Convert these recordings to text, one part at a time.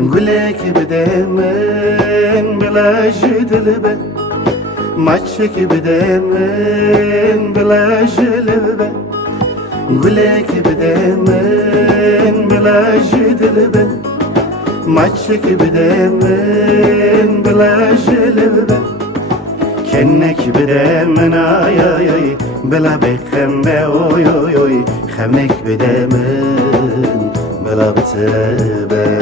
گلک بده من بلا جدلبه مچک بده من بلا جلبه گلک بده من بلا جدلبه مچک بده من بلا جلبه کنک بده من آی آی آی بلا بخم به اوی اوی اوی خمک بده من بلا بتبه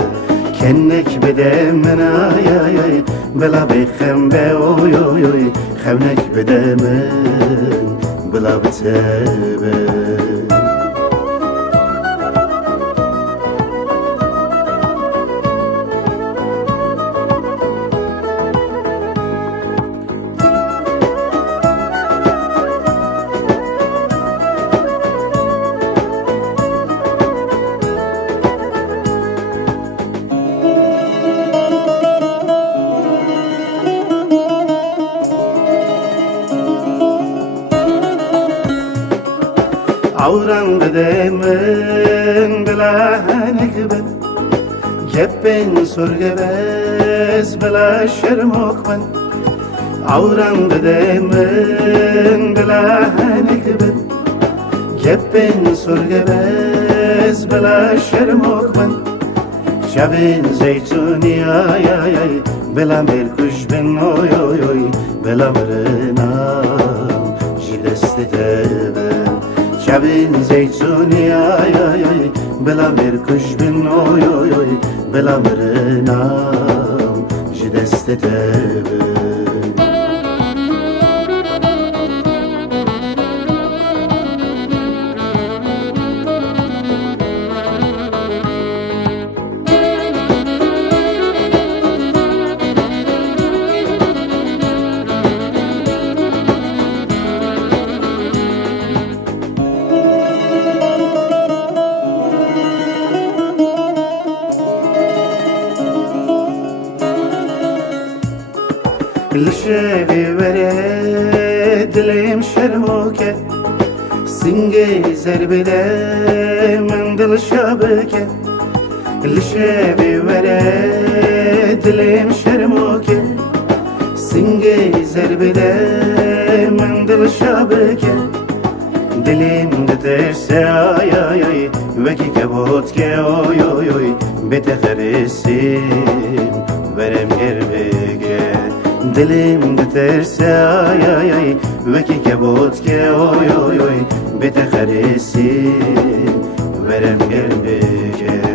کنک بده من آی آی آی بلا بخم به اوی اوی اوی خمک بده من بلا بتبه عورم بده من بلا هنگبن گپن سرگه بز بلا شرموک من عورم بده من بلا هنگبن گپن سرگه بز بلا شرموک من شبین زیتونی آی آی آی بلا مرکوش بن اوی اوی اوی بلا مرنام جلسته تبن شبین زیتونی آی آی آی بلا مرکوش بن اوی اوی اوی بلا مرنام جلسته تبن لشبی وره دلم شرموکه سنگی زربده من دل شابکه لشبی وره دلم شرموکه سنگی زربده من دل شابکه دلم دترسه آی آی آی وکی کبوت که اوی اوی اوی بتخرسیم ورم گر بگه دلم دترسه آی آی آی وکی کبوت که اوی اوی اوی بتخرسیم ورم گر بگه